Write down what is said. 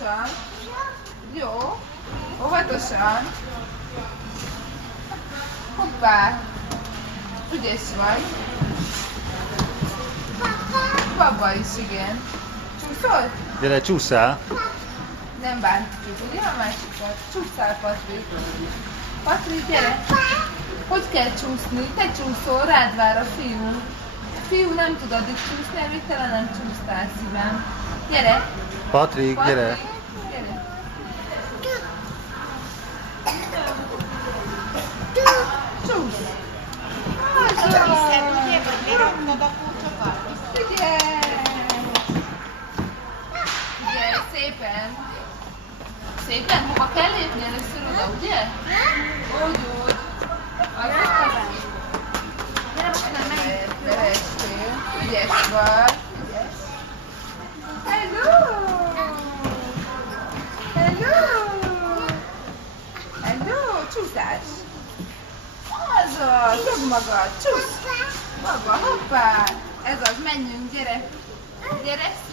Óvatosan. Jó. Óvatosan. Hoppá. Ügyes vagy. Baba is, igen. Csúszol? Gyere, csúszál! Nem bántjuk, ugye a másikat? Csúszál, Patrik. Patrik, gyere! Hogy kell csúszni? Te csúszol, rád vár a fiú. A fiú nem tud addig csúszni, elvégtelen nem csúsztál, szívem. Gyere! Patrik, gyere! Gyere! Csúsz! Hiszed, ugye, hogy leraktad a kulcsokat? Ugye, szépen. Szépen, hova kell lépni először oda, ugye? Úgy. Berestél. Ügyes vagy. Ügyes. Hello! Csúszás. Azaz, dob magad, csúsz. Baba, hoppá. Ez az, menjünk, gyere. Gyere.